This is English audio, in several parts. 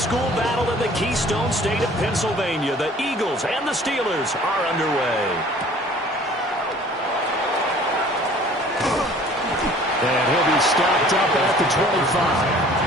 old-school battle in the Keystone State of Pennsylvania. The Eagles and the Steelers are underway. And he'll be stopped up at the 25.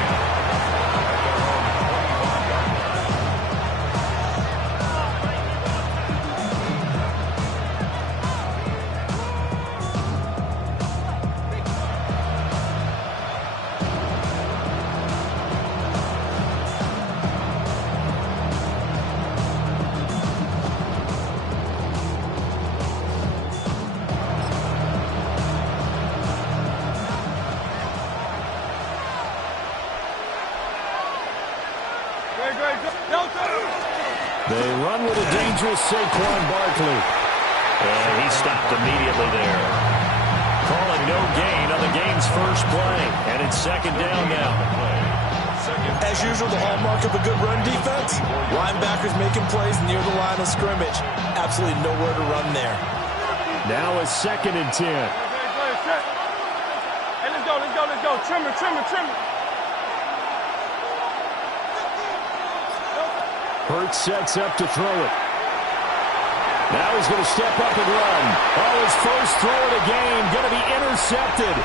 They run with a dangerous Saquon Barkley. And he stopped immediately there. Calling no gain on the game's first play. And it's second down now. As usual, the hallmark of a good run defense, linebackers making plays near the line of scrimmage. Absolutely nowhere to run there. Now a 2nd and 10. Hey, let's go. Trimmer. Hurts sets up to throw it. Now he's going to step up and run. Oh, his first throw of the game going to be intercepted.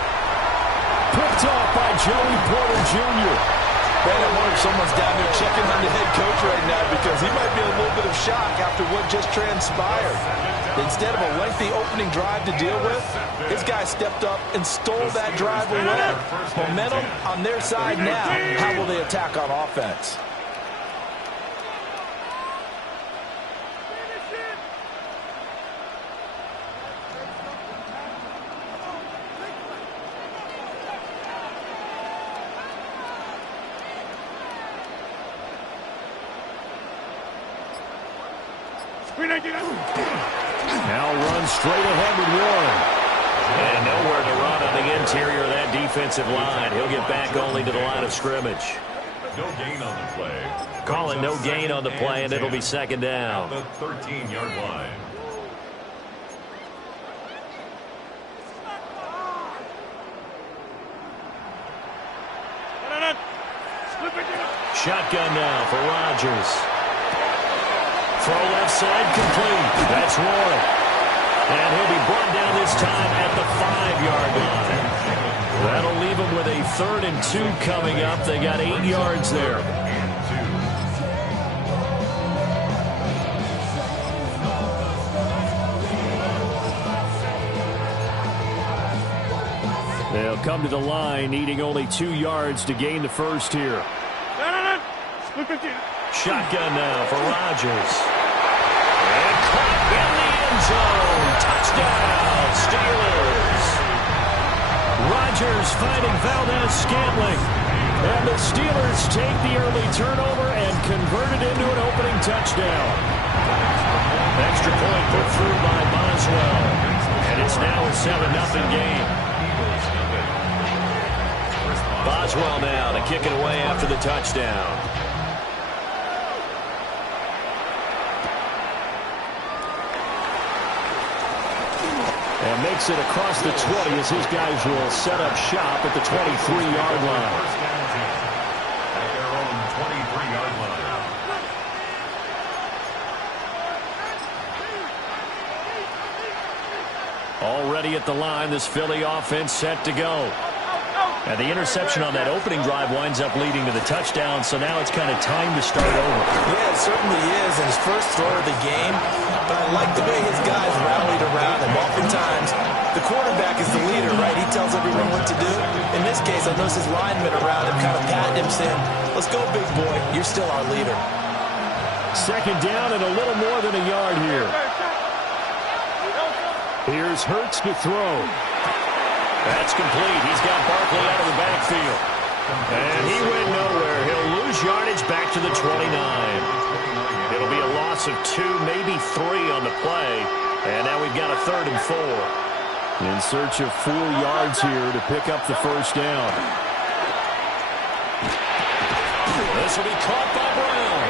Picked off by Joey Porter Jr. Man, I wonder if someone's down there checking on the head coach right now because he might be in a little bit of shock after what just transpired. Instead of a lengthy opening drive to deal with, this guy stepped up and stole that drive away. Momentum on their side now. How will they attack on offense? Now runs straight ahead with Warren. And nowhere to run on the interior of that defensive line. He'll get back only to the line of scrimmage. No gain on the play. Calling no gain on the play, and it'll be second down. The 13-yard line. Shotgun now for Rodgers. Throw left side complete. That's Warren. And he'll be brought down this time at the 5-yard line. That'll leave him with a 3rd and 2 coming up. They got 8 yards there. They'll come to the line, needing only 2 yards to gain the first here. Shotgun now for Rodgers. And caught in the end zone. Touchdown, Steelers. Rodgers finding Valdez-Scantling. And the Steelers take the early turnover and convert it into an opening touchdown. Extra point put through by Boswell. And it's now a 7-0 game. Boswell now to kick it away after the touchdown. And makes it across the 20 as his guys will set up shop at the 23-yard line. At their own 23-yard line. Already at the line, this Philly offense set to go. And the interception on that opening drive winds up leading to the touchdown, so now it's kind of time to start over. Yeah, it certainly is, and his first throw of the game. But I like the way his guys rallied around him. Oftentimes, the quarterback is the leader, right? He tells everyone what to do. In this case, I noticed his linemen around him kind of patting him, saying, "Let's go, big boy. You're still our leader." Second down and a little more than a yard here. Here's Hurts to throw. That's complete. He's got Barkley out of the backfield. And he went nowhere. He'll lose yardage back to the 29. It'll be a loss of 2, maybe 3 on the play. And now we've got a 3rd and 4. In search of 4 yards here to pick up the first down. This will be caught by Brown.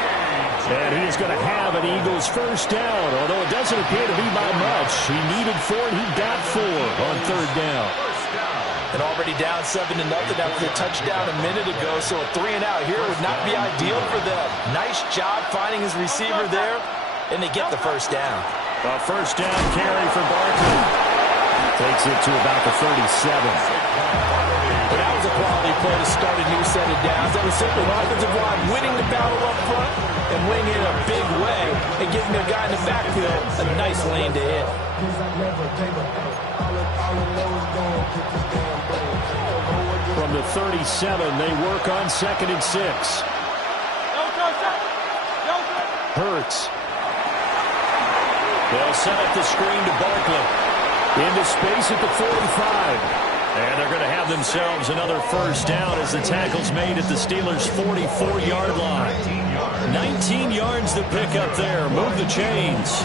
And he is going to have an Eagles first down, although it doesn't appear to be by much. He needed 4, and he got 4 on 3rd down. And already down 7-0 after the touchdown a minute ago, so a 3-and-out here would not be ideal for them. Nice job finding his receiver there, and they get the first down. A first down carry for Barkley. Takes it to about the 37. But that was a quality play to start a new set of downs. That was simply the offensive line winning the battle up front and winning in a big way and giving their guy in the backfield a nice lane to hit. From the 37, they work on 2nd and 6. Hurts. They'll set up the screen to Barkley. Into space at the 45. And they're going to have themselves another first down as the tackle's made at the Steelers' 44-yard line. 19 yards to pick up there. Move the chains.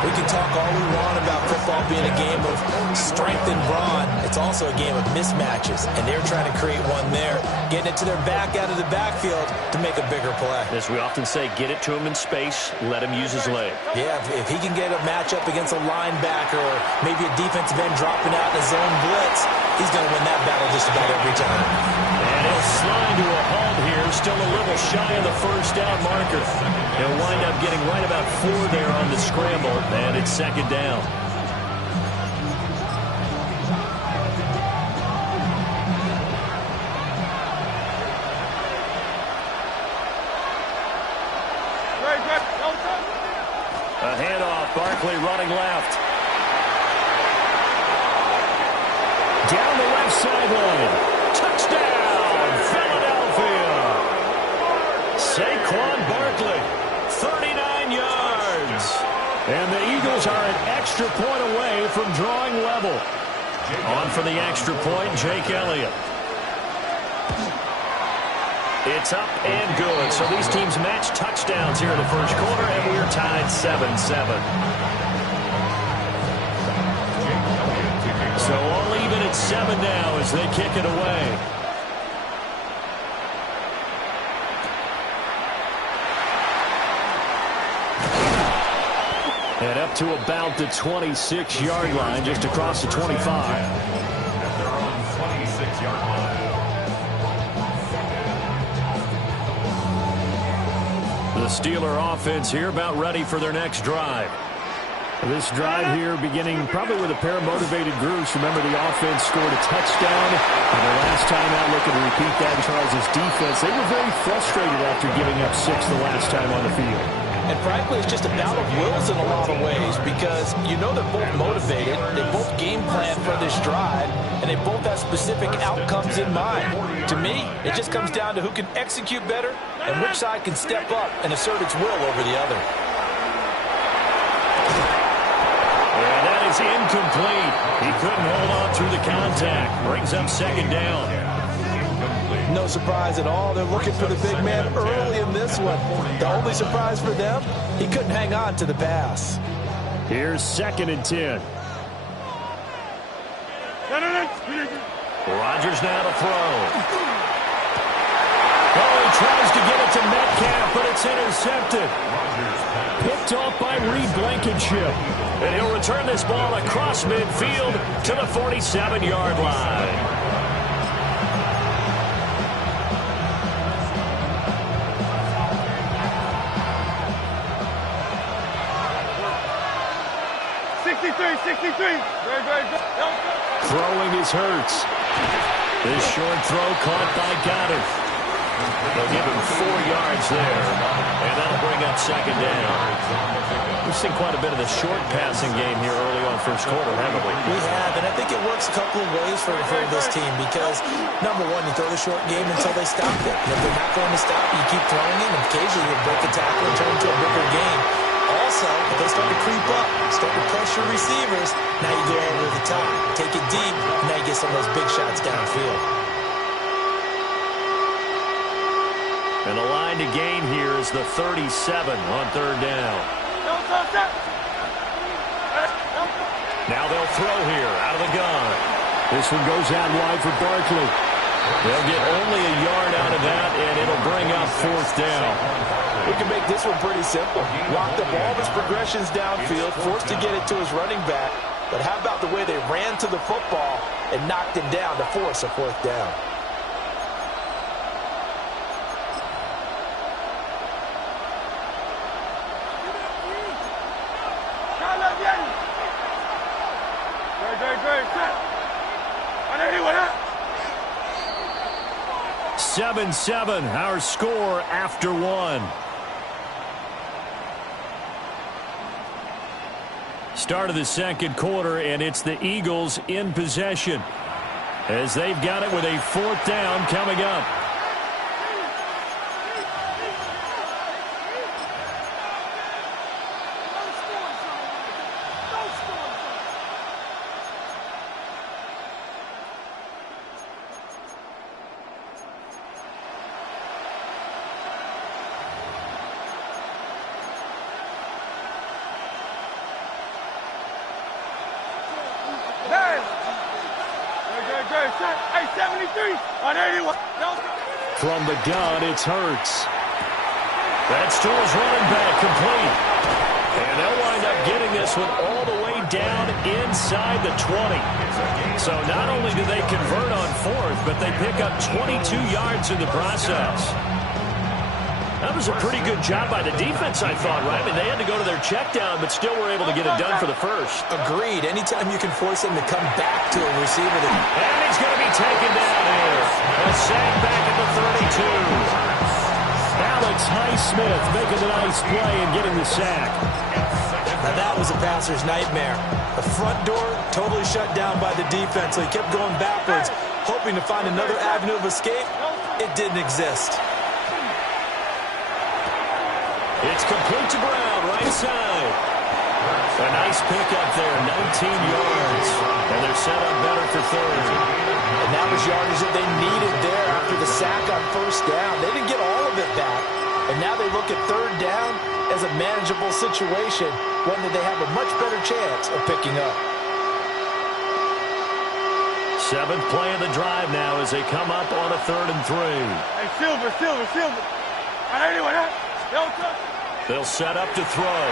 We can talk all we want about football being a game of strength and brawn. It's also a game of mismatches, and they're trying to create one there, getting it to their back out of the backfield to make a bigger play. As we often say, get it to him in space, let him use his leg. Yeah, if he can get a matchup against a linebacker or maybe a defensive end dropping out in a zone blitz, he's going to win that battle just about every time. And he'll slide to a halt here, still a little shy of the first down marker. He'll wind up getting right about 4 there on the scramble, and it's 2nd down. A handoff, Barkley running left. Down the left sideline. Touchdown, Philadelphia! Saquon Barkley, 39 yards. And the Eagles are an extra point away from drawing level. On for the extra point, Jake Elliott. It's up and good. So these teams match touchdowns here in the first quarter, and we're tied 7-7. So all even at 7 now as they kick it away. And up to about the 26-yard line, just across the 25. At their own 26-yard line. The Steeler offense here about ready for their next drive. This drive here beginning probably with a pair of motivated groups. Remember, the offense scored a touchdown. And the last time out, looking to repeat that in Charles' defense. They were very frustrated after giving up 6 the last time on the field. And frankly, it's just a battle of wills in a lot of ways because you know they're both motivated, they both game plan for this drive, and they both have specific outcomes in mind. To me, it just comes down to who can execute better and which side can step up and assert its will over the other. And that is incomplete. He couldn't hold on through the contact. Brings up 2nd down. No surprise at all. They're looking for the big man early in this one. The only surprise for them, he couldn't hang on to the pass. Here's 2nd and 10. Rodgers now to throw. Oh, he tries to get it to Metcalf, but it's intercepted. Picked off by Reed Blankenship. And he'll return this ball across midfield to the 47-yard line. Throwing is Hurts. This short throw caught by Goddard. They'll give him 4 yards there, and that'll bring up 2nd down. We've seen quite a bit of the short passing game here early on first quarter, haven't we? We have, and I think it works a couple of ways for this team because, number one, you throw the short game until they stop it. And if they're not going to stop, you keep throwing it, and occasionally you'll break the tackle and turn it into a bigger game. Also, if they start to creep up, start to pressure receivers, now you go over the top. Take it deep, and now you get some of those big shots downfield. And the line to gain here is the 37 on 3rd down. Now they'll throw here out of the gun. This one goes out wide for Barkley. They'll get only a yard out of that, and it'll bring up 4th down. We can make this one pretty simple. Locked up all of his progressions downfield, forced to get it to his running back. But how about the way they ran to the football and knocked him down to force a 4th down. Good. 7-7, our score after 1. Start of the second quarter, and it's the Eagles in possession as they've got it with a 4th down coming up. From the gun, it's Hurts. That's to his running back, complete. And they'll wind up getting this one all the way down inside the 20. So not only do they convert on 4th, but they pick up 22 yards in the process. That was a pretty good job by the defense, I thought, right? I mean, they had to go to their check down, but still were able to get it done for the first. Agreed. Anytime you can force him to come back to a receiver. And he's going to be taken down here. A sack back at the 32. Alex Highsmith making a nice play and getting the sack. Now that was a passer's nightmare. The front door totally shut down by the defense, so he kept going backwards, hoping to find another avenue of escape. It didn't exist. It's complete to Brown, right side. A nice pickup there, 19 yards. And they're set up better for 3rd. And that was yardage that they needed there after the sack on 1st down. They didn't get all of it back. And now they look at 3rd down as a manageable situation, one that they have a much better chance of picking up. 7th play of the drive now as they come up on a 3rd and 3. Hey, Silver. They'll set up to throw.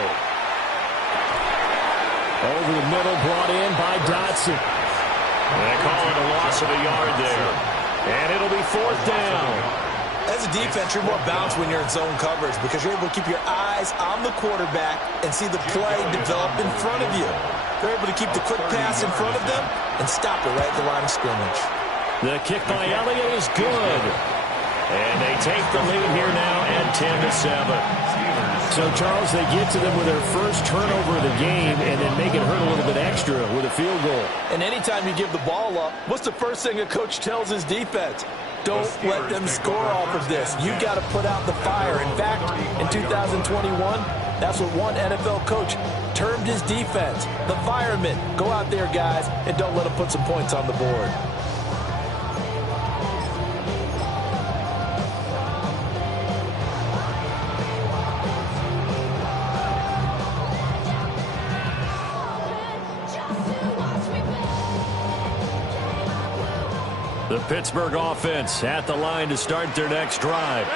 Over the middle, brought in by Dotson. They call it a loss of a yard there. And it'll be 4th down. As a defense, you're more balanced when you're in zone coverage because you're able to keep your eyes on the quarterback and see the play develop in front of you. They're able to keep the quick pass in front of them and stop it right at the line of scrimmage. The kick by Elliott is good. And they take the lead here now at 10-7. So, Charles, they get to them with their first turnover of the game and then make it hurt a little bit extra with a field goal. And anytime you give the ball up, what's the first thing a coach tells his defense? Don't let them score off of this. You've got to put out the fire. In fact, in 2021, that's what one NFL coach termed his defense. The firemen. Go out there, guys, and don't let them put some points on the board. The Pittsburgh offense at the line to start their next drive.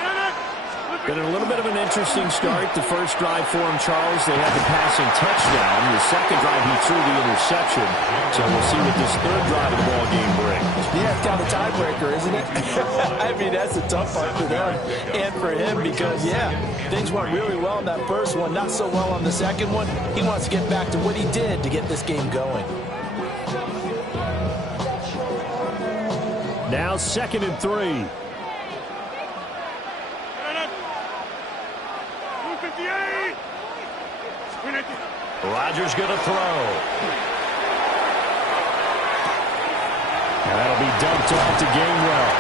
Been a little bit of an interesting start. The first drive for him, Charles, they had the passing touchdown. The second drive, he threw the interception. So we'll see what this 3rd drive of the ball game brings. Yeah, it's kind of a tiebreaker, isn't it? I mean, that's the tough part for them and for him because, yeah, things went really well in that first one, not so well on the second one. He wants to get back to what he did to get this game going. Now 2nd and 3. Rodgers going to throw. That'll be dumped off to Gainwell.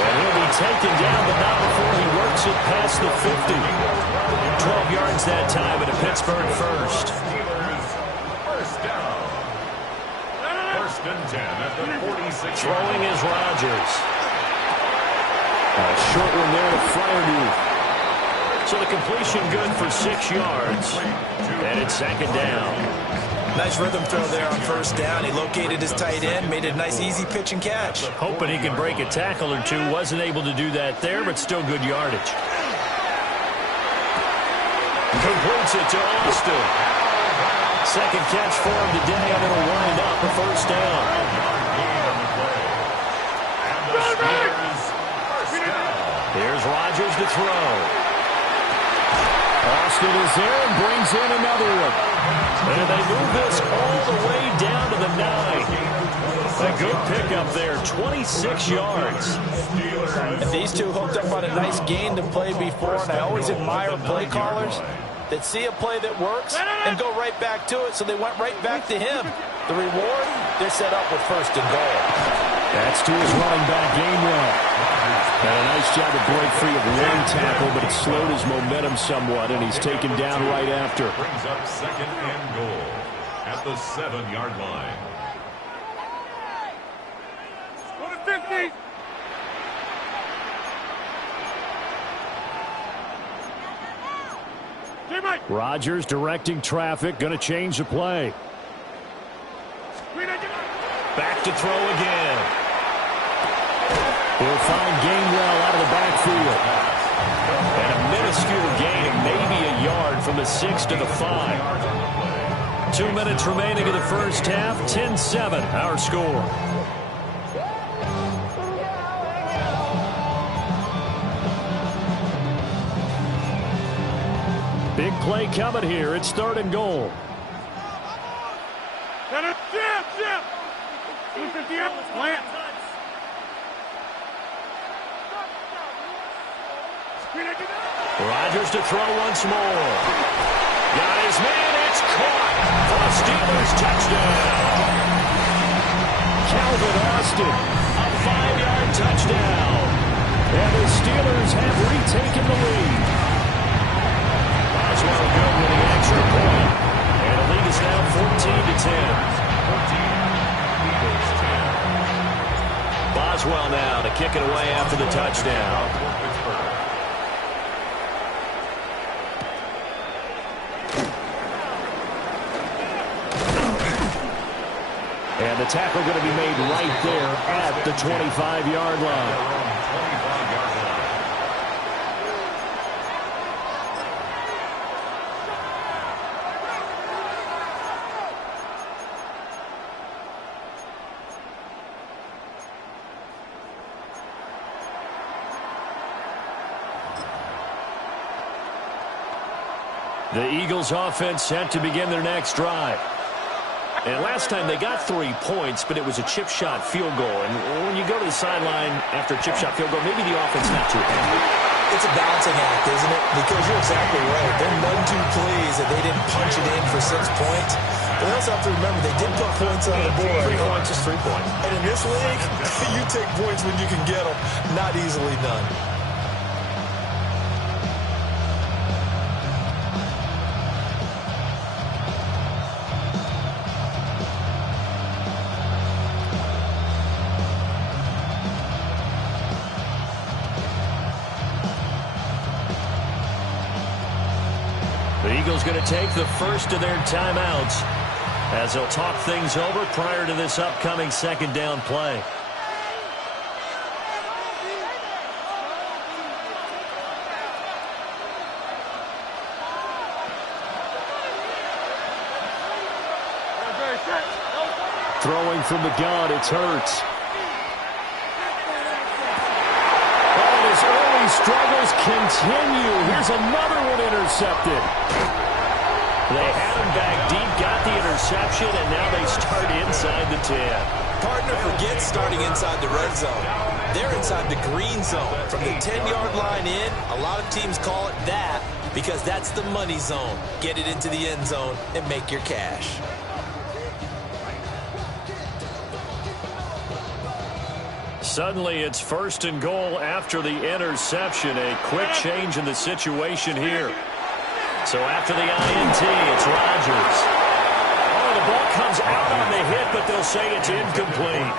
And he'll be taken down, but not before he works it past the 50. 12 yards that time at a Pittsburgh first. First down. 1st and 10 at the 46. Throwing is Rodgers. A short one there to Freiermuth. So the completion good for 6 yards. And it's 2nd down. Nice rhythm throw there on 1st down. He located his tight end, made it a nice easy pitch and catch. Hoping he can break a tackle or two. Wasn't able to do that there, but still good yardage. Completes it to Austin. Second catch for him today, and it'll wind up a 1st down. Here's Rodgers to throw. Austin is there and brings in another one. And they move this all the way down to the 9. A good pickup there, 26 yards. And these two hooked up on a nice gain to play before, and I always admire play callers that see a play that works and go right back to it, so they went right back to him. The reward, they're set up with 1st and goal. That's to his running back, Gainwell. Had a nice job to break free of one tackle, but it slowed his momentum somewhat, and he's taken down right after. Brings up 2nd and goal at the 7-yard line. Go to 50. Rodgers directing traffic, going to change the play. Back to throw again. He'll find Gainwell out of the backfield. And a minuscule gain of maybe a yard from the 6 to the 5. 2 minutes remaining in the first half. 10-7, our score. Big play coming here. It's 3rd and goal. Rodgers to throw once more. Got his man. It's caught for a Steelers touchdown. Calvin Austin. A 5-yard touchdown. And the Steelers have retaken the lead. Boswell good with the extra point. And the lead is now 14-10. Boswell now to kick it away after the touchdown. And the tackle going to be made right there at the 25-yard line. The Eagles offense set to begin their next drive. And last time they got 3 points, but it was a chip shot field goal. And when you go to the sideline after a chip shot field goal, maybe the offense not too happy. It's a balancing act, isn't it? Because you're exactly right. They're none too pleased that they didn't punch it in for 6 points. But they also have to remember they did put points on the board. 3 points is 3 points. And in this league, you take points when you can get them. Not easily done. The Eagles going to take the first of their timeouts as they'll talk things over prior to this upcoming 2nd down play. Throwing from the gun, it's Hurts. And his early struggles continue. Here's another one intercepted. They had him back deep, got the interception, and now they start inside the 10. Partner forgets starting inside the red zone. They're inside the green zone. From the 10-yard line in, a lot of teams call it that because that's the money zone. Get it into the end zone and make your cash. Suddenly it's 1st and goal after the interception. A quick change in the situation here. So after the INT, it's Rodgers. Oh, the ball comes out on the hit, but they'll say it's incomplete.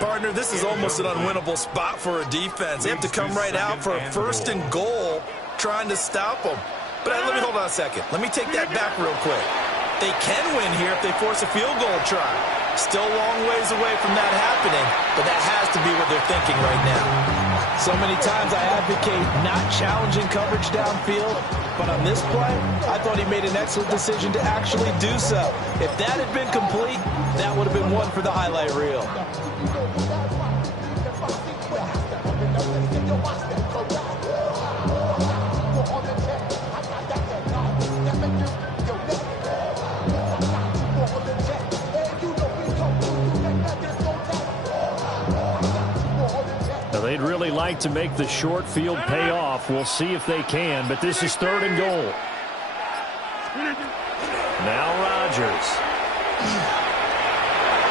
Partner, this is almost an unwinnable spot for a defense. They have to come right out for a 1st and goal trying to stop them. But let me hold on a second. Let me take that back real quick. They can win here if they force a field goal try. Still a long ways away from that happening, but that has to be what they're thinking right now. So many times I advocate not challenging coverage downfield, but on this play, I thought he made an excellent decision to actually do so. If that had been complete, that would have been one for the highlight reel. Now, they'd really like to make the short field pay off. We'll see if they can, but this is 3rd and goal. Now Rodgers.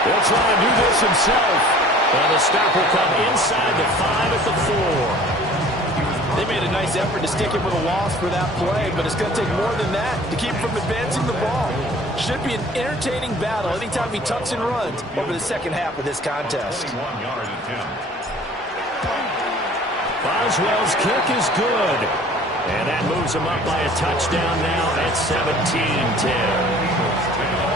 He'll try to do this himself. And the stop will come inside the 5 at the 4. They made a nice effort to stick him with a loss for that play, but it's going to take more than that to keep him from advancing the ball. Should be an entertaining battle anytime he tucks and runs over the second half of this contest. Boswell's kick is good. And that moves him up by a touchdown now at 17-10.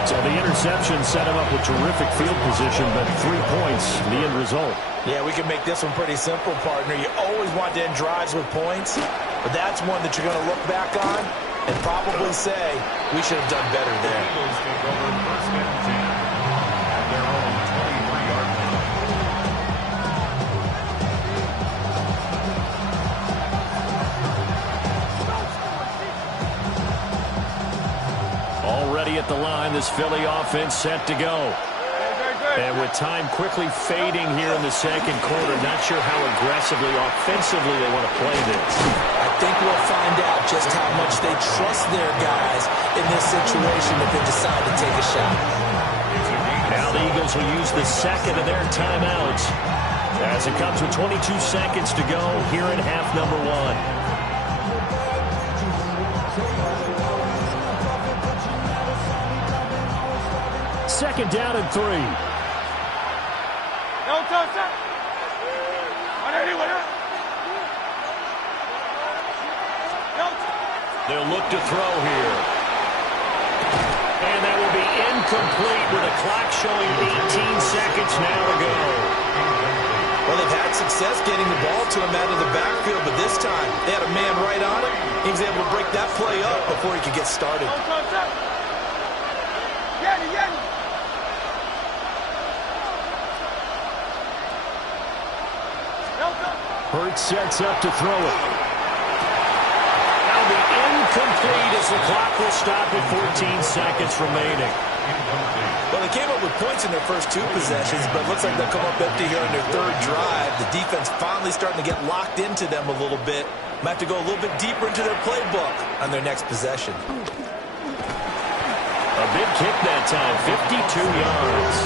So the interception set him up with terrific field position, but 3 points, the end result. Yeah, we can make this one pretty simple, partner. You always want to end drives with points, but that's one that you're going to look back on and probably say, we should have done better there. Already at the line, this Philly offense set to go. And with time quickly fading here in the second quarter, not sure how aggressively, offensively they want to play this. I think we'll find out just how much they trust their guys in this situation if they decide to take a shot. Now the Eagles will use the second of their timeouts as it comes with 22 seconds to go here in half number 1. Second down and 3. They'll look to throw here. And that will be incomplete with a clock showing 18 seconds now to go. Well, they've had success getting the ball to him out of the backfield, but this time they had a man right on him. He was able to break that play up before he could get started. Hurts sets up to throw it. That'll be incomplete as the clock will stop with 14 seconds remaining. Well, they came up with points in their first 2 possessions, but it looks like they'll come up empty here on their 3rd drive. The defense finally starting to get locked into them a little bit. Might have to go a little bit deeper into their playbook on their next possession. A big kick that time, 52 yards.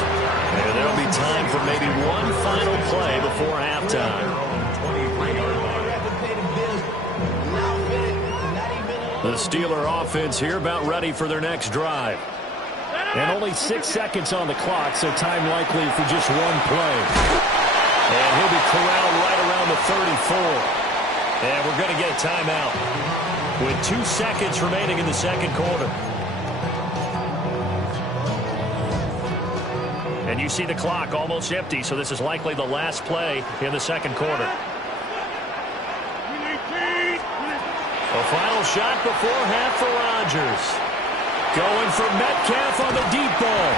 And there'll be time for maybe one final play before halftime. The Steeler offense here about ready for their next drive. And only 6 seconds on the clock, so time likely for just one play. And he'll be corralled right around the 34. And we're going to get a timeout with 2 seconds remaining in the second quarter. And you see the clock almost empty, so this is likely the last play in the second quarter. A final shot before half for Rodgers. Going for Metcalf on the deep ball.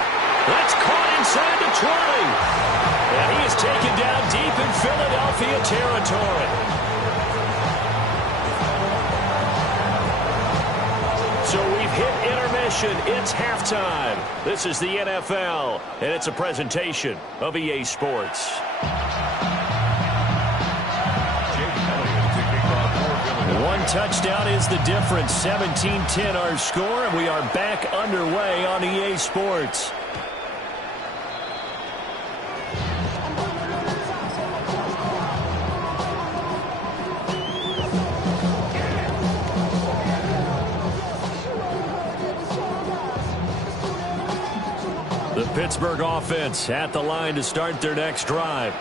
That's caught inside the 20. And he is taken down deep in Philadelphia territory. So we've hit intermission. It's halftime. This is the NFL, and it's a presentation of EA Sports. One touchdown is the difference. 17-10 our score, and we are back underway on EA Sports. The Pittsburgh offense at the line to start their next drive.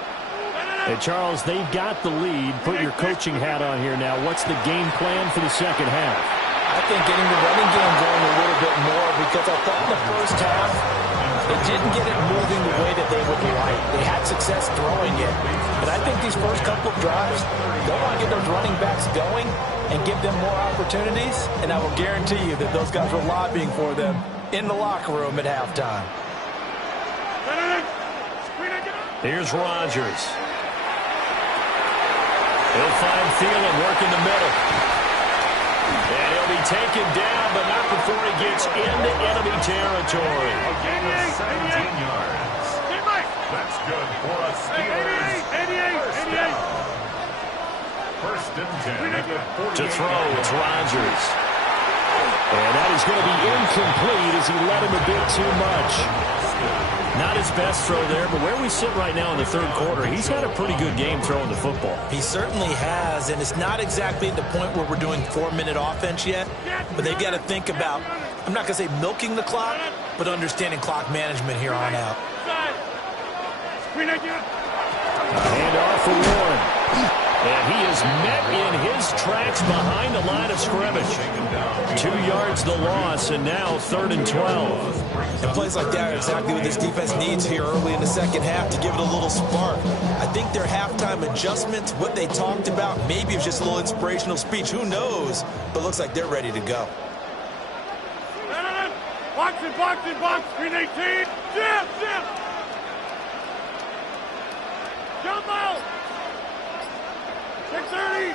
Hey, Charles, they've got the lead. Put your coaching hat on here now. What's the game plan for the second half? I think getting the running game going a little bit more, because I thought in the first half they didn't get it moving the way that they would like. They had success throwing it. But I think these first couple of drives, they'll want to get those running backs going and give them more opportunities. And I will guarantee you that those guys were lobbying for them in the locker room at halftime. Here's Rodgers. He'll find Thielen working the middle. And he'll be taken down, but not before he gets into enemy territory. 17 yards. That's good for a Steelers. 88. First and 10 at the 48. To throw, it's Rodgers. And that is going to be incomplete as he led him a bit too much. Not his best throw there, but where we sit right now in the third quarter, he's had a pretty good game throwing the football. He certainly has, and it's not exactly at the point where we're doing 4-minute offense yet, but they've got to think about, I'm not going to say milking the clock, but understanding clock management here on out. Hand off for Warren. And he is met in his tracks behind the line of scrimmage. 2 yards the loss, and now 3rd and 12. And plays like that are exactly what this defense needs here early in the second half to give it a little spark. I think their halftime adjustments, what they talked about, maybe it was just a little inspirational speech. Who knows? But looks like they're ready to go. Box. Green 18. Jim. Jump out. 630.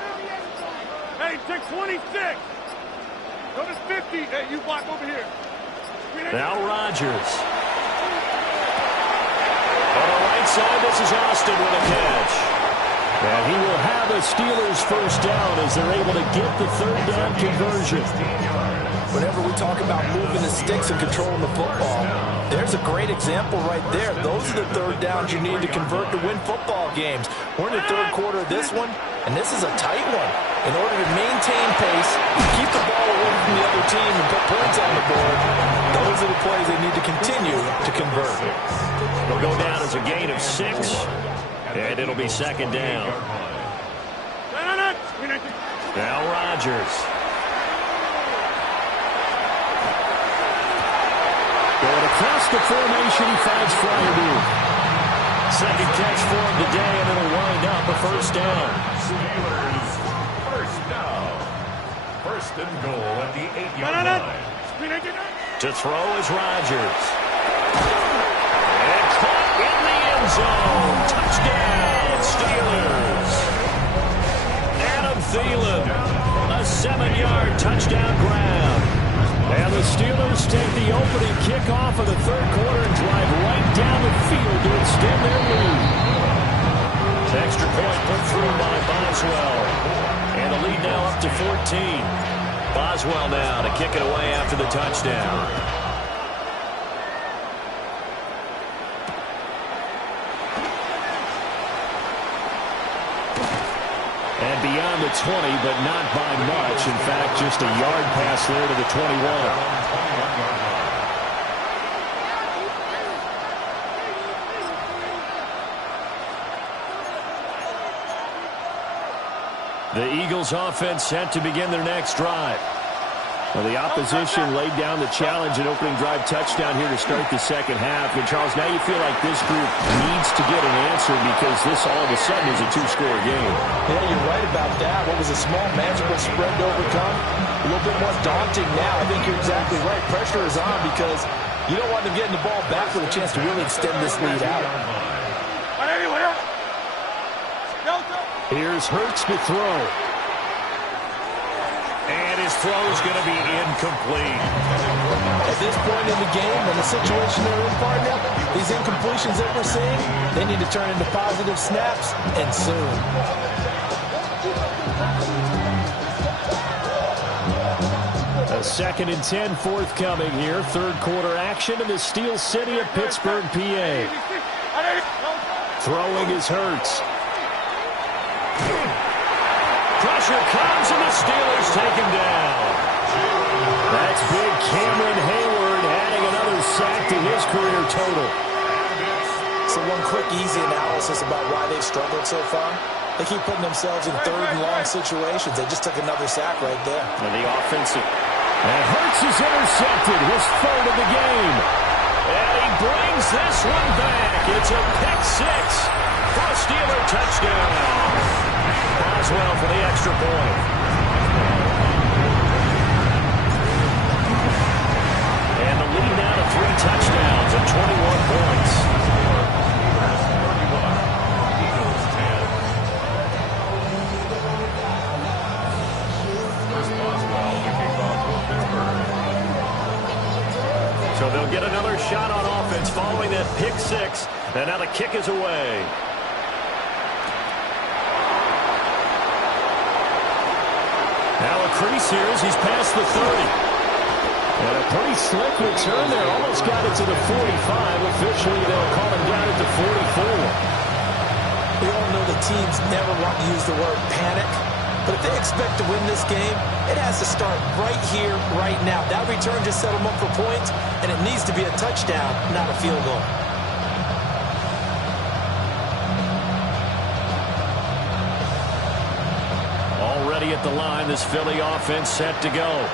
Hey, 626. Go to 50. Hey, you block over here. Now Rodgers. On the right side, this is Austin with a catch. And he will have a Steelers first down as they're able to get the 3rd down conversion. Whenever we talk about moving the sticks and controlling the football, there's a great example right there. Those are the 3rd downs you need to convert to win football games. We're in the 3rd quarter of this one, and this is a tight one. In order to maintain pace, keep the ball away from the other team, and put points on the board, those are the plays they need to continue to convert. It'll go down as a gain of 6, and it'll be 2nd down. Now Rodgers. Going across the formation, he finds Fryermuth. 2nd catch for him today, and it'll wind up a 1st down. Steelers, 1st down. 1st and goal at the 8-yard line. To throw is Rodgers. And caught in the end zone. Touchdown, Steelers. Adam Thielen, a 7-yard touchdown grab. And the Steelers take the opening kickoff of the 3rd quarter and drive right down the field to extend their lead. Extra point put through by Boswell. And the lead now up to 14. Boswell now to kick it away after the touchdown. And beyond the 20, but not by much. In fact, just a yard pass there to the 21. The Eagles offense set to begin their next drive. Well, the opposition laid down the challenge and opening drive touchdown here to start the second half. And, Charles, now you feel like this group needs to get an answer because this all of a sudden is a 2-score game. Yeah, you're right about that. What was a small, manageable spread to overcome? A little bit more daunting now. I think you're exactly right. Pressure is on because you don't want them getting the ball back with a chance to really extend this lead out. Here's Hurts to throw. And his throw is going to be incomplete. At this point in the game, in the situation they're in, partner, these incompletions that we're seeing, they need to turn into positive snaps, and soon. A 2nd and 10 forthcoming here. 3rd quarter action in the Steel City of Pittsburgh, PA. Throwing is Hurts. Pressure comes, and the Steelers take him down. That's big Cameron Hayward adding another sack to his career total. So one quick, easy analysis about why they've struggled so far. They keep putting themselves in 3rd and long situations. They just took another sack right there. And the offensive. And Hurts is intercepted, his 3rd of the game. And he brings this one back. It's a pick 6 for a Steeler touchdown. Boswell for the extra point. And the lead now to 3 touchdowns and 21 points. another shot on offense following that pick six. And now the kick is away. Now a crease here as he's past the 30. And a pretty slick return there. Almost got it to the 45. Officially, they'll call him down at the 44. We all know the teams never want to use the word panic. But if they expect to win this game, it has to start right here, right now. That return just set them up for points, and it needs to be a touchdown, not a field goal. Already at the line, this Philly offense set to go.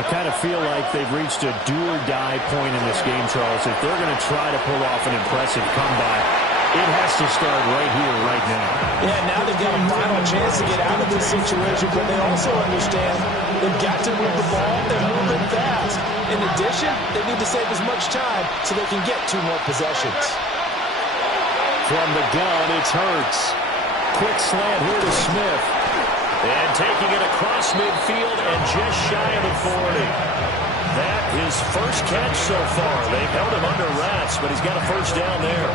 I kind of feel like they've reached a do-or-die point in this game, Charles. If they're going to try to pull off an impressive comeback, it has to start right here, right now. Yeah, now they've got a final chance to get out of this situation, but they also understand they've got to move the ball and move it fast. In addition, they need to save as much time so they can get 2 more possessions. From the gun, it's Hurts. Quick slant here to Smith. And taking it across midfield and just shy of the 40. That his first catch so far. They've held him under wraps, but he's got a first down there.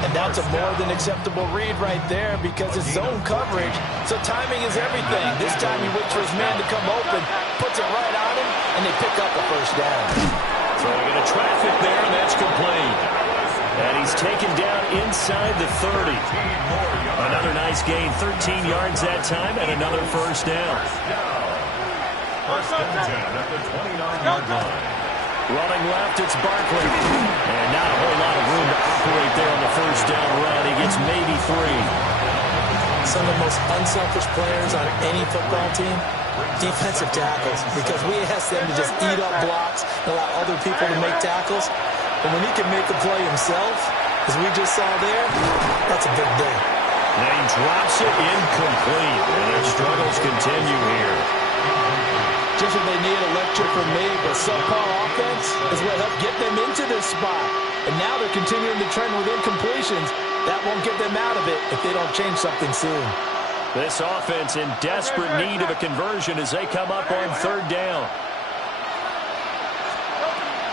And that's a more than acceptable read right there because it's zone coverage, so timing is everything. This time he waits for his man to come open, puts it right on him, and they pick up a first down. Throwing into traffic there, and that's complete. And he's taken down inside the 30. Another nice gain, 13 yards that time, and another first down. First and 10 at the 29-yard line. Running left, it's Barkley. And not a whole lot of room to operate there on the first down run. He gets maybe 3. Some of the most unselfish players on any football team, defensive tackles, because we ask them to just eat up blocks and allow other people to make tackles. But when he can make the play himself, as we just saw there, that's a big day. And he drops it incomplete. And their struggles continue here. Just what they need, a lecture from me, but subpar offense is what helped get them into this spot. And now they're continuing the trend with incompletions. That won't get them out of it if they don't change something soon. This offense in desperate need of a conversion as they come up on third down.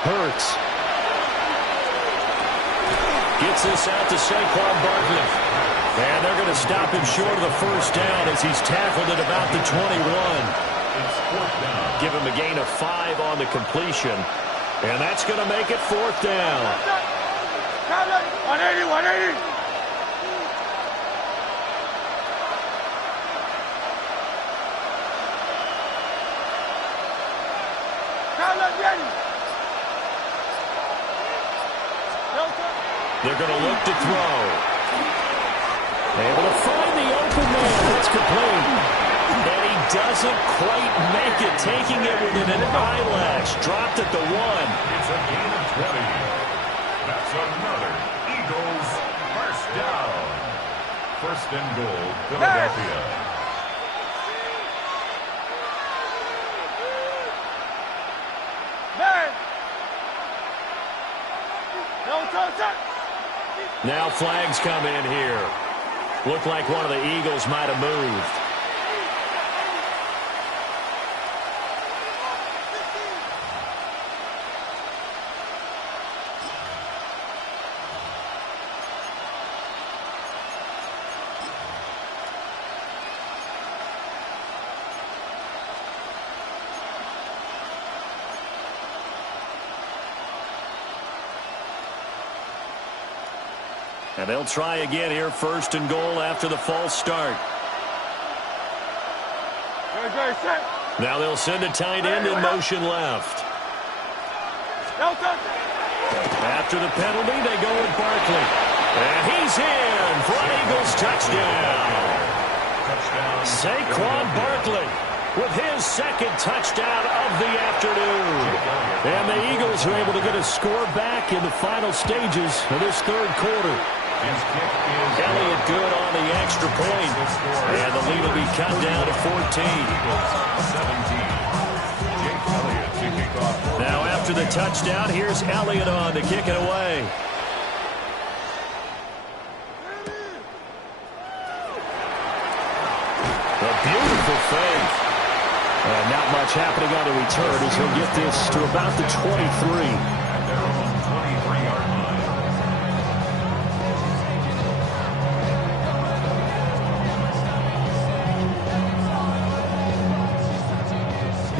Hurts. Gets this out to Saquon Barkley. And they're going to stop him short of the first down as he's tackled at about the 21. Give him a gain of 5 on the completion. And that's going to make it 4th down. 180, 180. They're going to look to throw. Able to find the open man. That's complete. And he doesn't quite make it, taking it within an eyelash. Dropped at the 1. It's a gain of 20. That's another Eagles first down. First and goal, Philadelphia. Now flags come in here. Looked like one of the Eagles might have moved. And they'll try again here, first and goal after the false start. Now they'll send a tight end in motion left. After the penalty, they go with Barkley. And he's in for an Eagles touchdown. Saquon Barkley with his second touchdown of the afternoon. And the Eagles are able to get a score back in the final stages of this third quarter. Elliott good on the extra point. And the lead will be cut down to 14. Now after the touchdown, here's Elliott on to kick it away. A beautiful fake. And not much happening on the return as he'll get this to about the 23.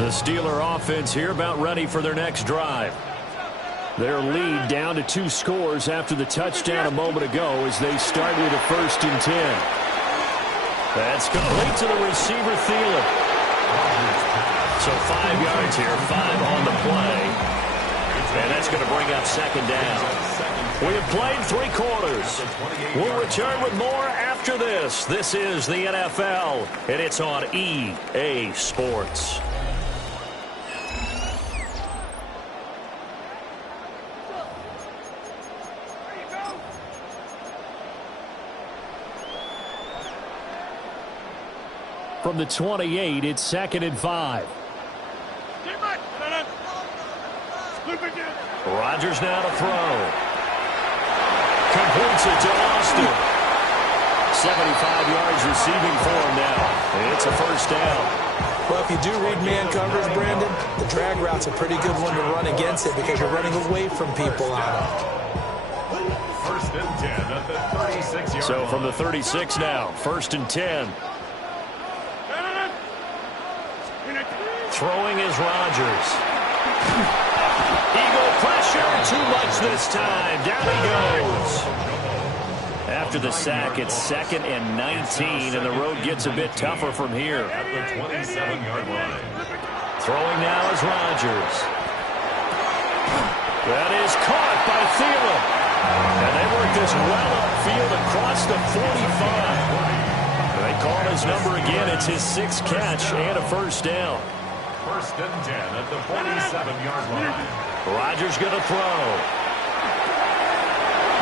The Steeler offense here about ready for their next drive. Their lead down to 2 scores after the touchdown a moment ago as they start with a 1st and 10. That's complete to the receiver, Thielen. So 5 yards here, 5 on the play. And that's going to bring up 2nd down. We have played 3 quarters. We'll return with more after this. This is the NFL, and it's on EA Sports. From the 28, it's 2nd and 5. Rodgers now to throw. Completes it to Austin. 75 yards receiving for him now. It's a 1st down. Well, if you do read man coverage, Brandon, the drag route's a pretty good one to run against it because you're running away from people on it. 1st and 10 at the 36-yard line. So from the 36 now, 1st and 10. Throwing is Rodgers. Eagle pressure, too much this time. Down he goes. After the sack, it's 2nd and 19, and the road gets a bit tougher from here. At the 27-yard line. Throwing now is Rodgers. That is caught by Thielen. And they work this well upfield across the 45. They call his number again. It's his 6th catch and a 1st down. 1st and 10 at the 47-yard line. Rodgers going to throw.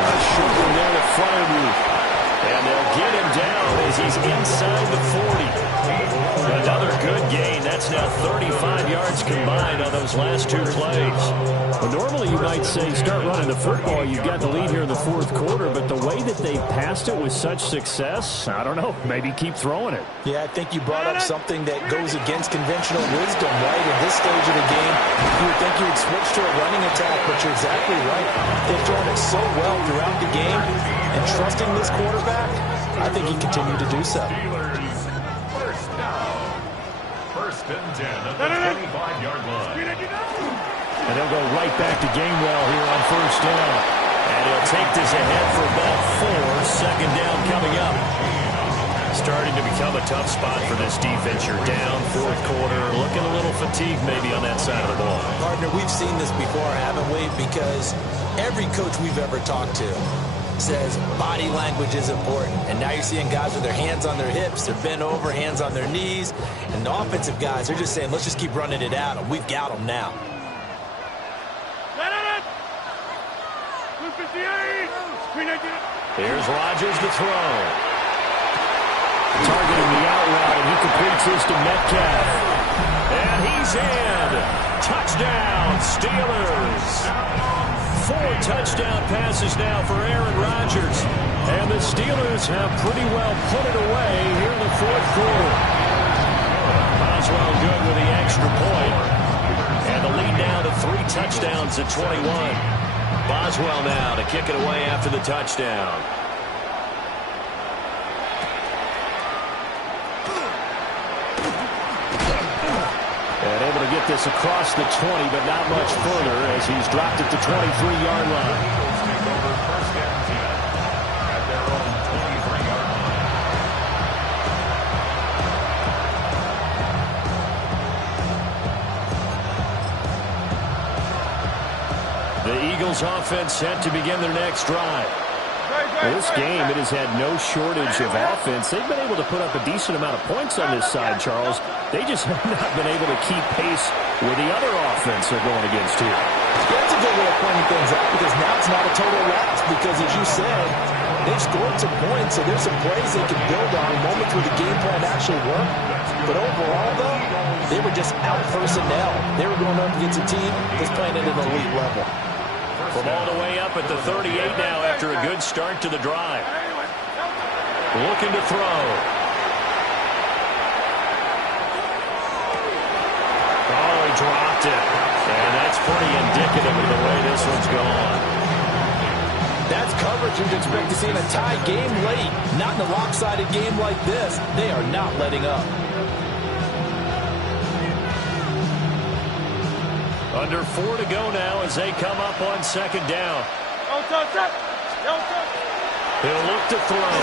Short one there in front of you. And they'll get him down as he's inside the 40. Another good gain. That's now 35 yards combined on those last 2 plays. Well, normally you might say start running the football. You've got the lead here in the 4th quarter, but the way that they passed it with such success, I don't know, maybe keep throwing it. Yeah, I think you brought up something that goes against conventional wisdom, right? In this stage of the game, you would think you would switch to a running attack, but you're exactly right. They've thrown it so well throughout the game, and trusting this quarterback, I think he continued to do so. Steelers, 1st down. 1st and 10 at the 25-yard line. And they'll go right back to Gainwell here on 1st down. And he'll take this ahead for about 4. 2nd down coming up. Starting to become a tough spot for this defense. You're down 4th quarter. Looking a little fatigued maybe on that side of the ball. Partner, we've seen this before, haven't we? Because every coach we've ever talked to says body language is important. And now you're seeing guys with their hands on their hips, they're bent over, hands on their knees. And the offensive guys, they're just saying, let's just keep running it at them. We've got them now. Here's Rodgers to throw. Targeting the out route, and he completes this to Metcalf. And he's in. Touchdown, Steelers. 4 touchdown passes now for Aaron Rodgers. And the Steelers have pretty well put it away here in the 4th quarter. Boswell good with the extra point. And the lead now to 3 touchdowns at 21. Boswell now to kick it away after the touchdown. And able to get this across the 20, but not much further as he's dropped at the 23-yard line. The Eagles offense set to begin their next drive. This game, it has had no shortage of offense. They've been able to put up a decent amount of points on this side, Charles. They just have not been able to keep pace with the other offense they're going against here. That's a good way of pointing things out because now it's not a total loss because, as you said, they've scored some points, so there's some plays they can build on, moments where the game plan actually worked. But overall, though, they were just out personnel. They were going up against a team that's playing at an elite level. From all the way up at the 38 now after a good start to the drive. Looking to throw. Oh, he dropped it. And that's pretty indicative of the way this one's gone. That's coverage you'd expect to see in a tie game late. Not in a lopsided game like this. They are not letting up. Under 4 to go now as they come up on second down. He'll look to throw.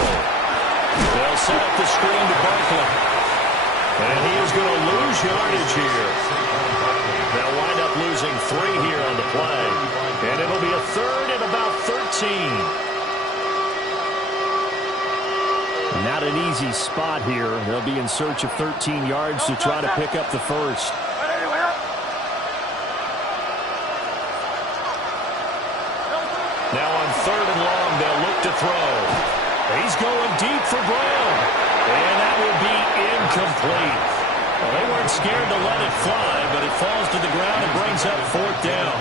They'll set up the screen to Barkley. And he is going to lose yardage here. They'll wind up losing 3 here on the play. And it'll be a third and about 13. Not an easy spot here. They'll be in search of 13 yards to try to pick up the first. Now on 3rd and long, they'll look to throw. He's going deep for Brown. And that will be incomplete. Well, they weren't scared to let it fly, but it falls to the ground and brings up 4th down.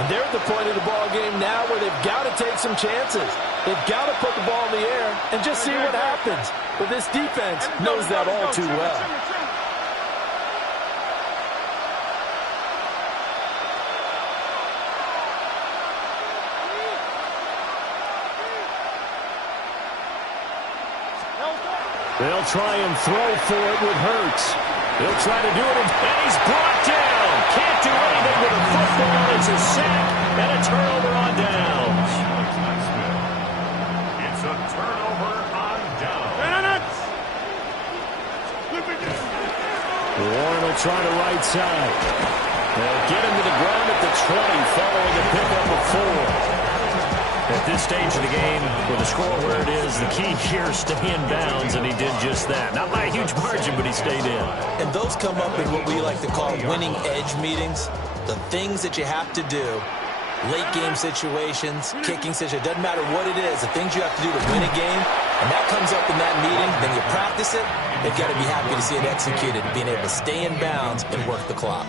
And they're at the point of the ball game now where they've got to take some chances. They've got to put the ball in the air and just see what happens. But this defense knows that all too well. They'll try and throw for it with Hurts. He'll try to do it, and he's brought down. Can't do anything with a football. It's a sack and a turnover on downs. It's a turnover on downs. Warren will try to right side. They'll get him to the ground at the 20 following a pickup of 4. At this stage of the game, with the score where it is, the key here is stay in bounds, and he did just that. Not by a huge margin, but he stayed in. And those come up in what we like to call winning edge meetings. The things that you have to do, late game situations, kicking situations, doesn't matter what it is, the things you have to do to win a game, and that comes up in that meeting, then you practice it, they've got to be happy to see it executed, being able to stay in bounds and work the clock.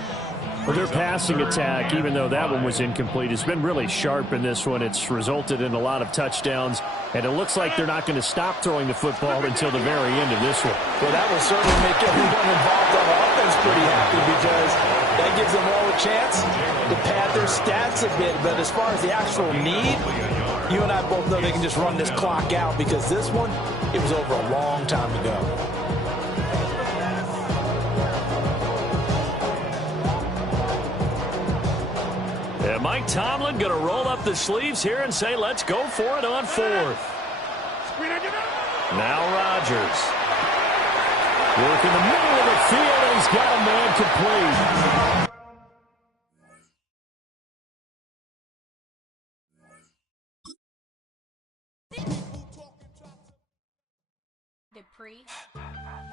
Well, their passing attack, even though that one was incomplete, has been really sharp in this one. It's resulted in a lot of touchdowns, and it looks like they're not going to stop throwing the football until the very end of this one. Well, that will certainly make everyone involved on offense pretty happy because that gives them all a chance to pad their stats a bit. But as far as the actual need, you and I both know they can just run this clock out because this one, it was over a long time ago. And Mike Tomlin going to roll up the sleeves here and say, let's go for it on 4th. Now Rodgers. Work in the middle of the field, and he's got a man complete.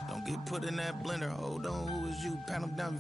Don't get put in that blender. Hold on, who is you? Pound them down.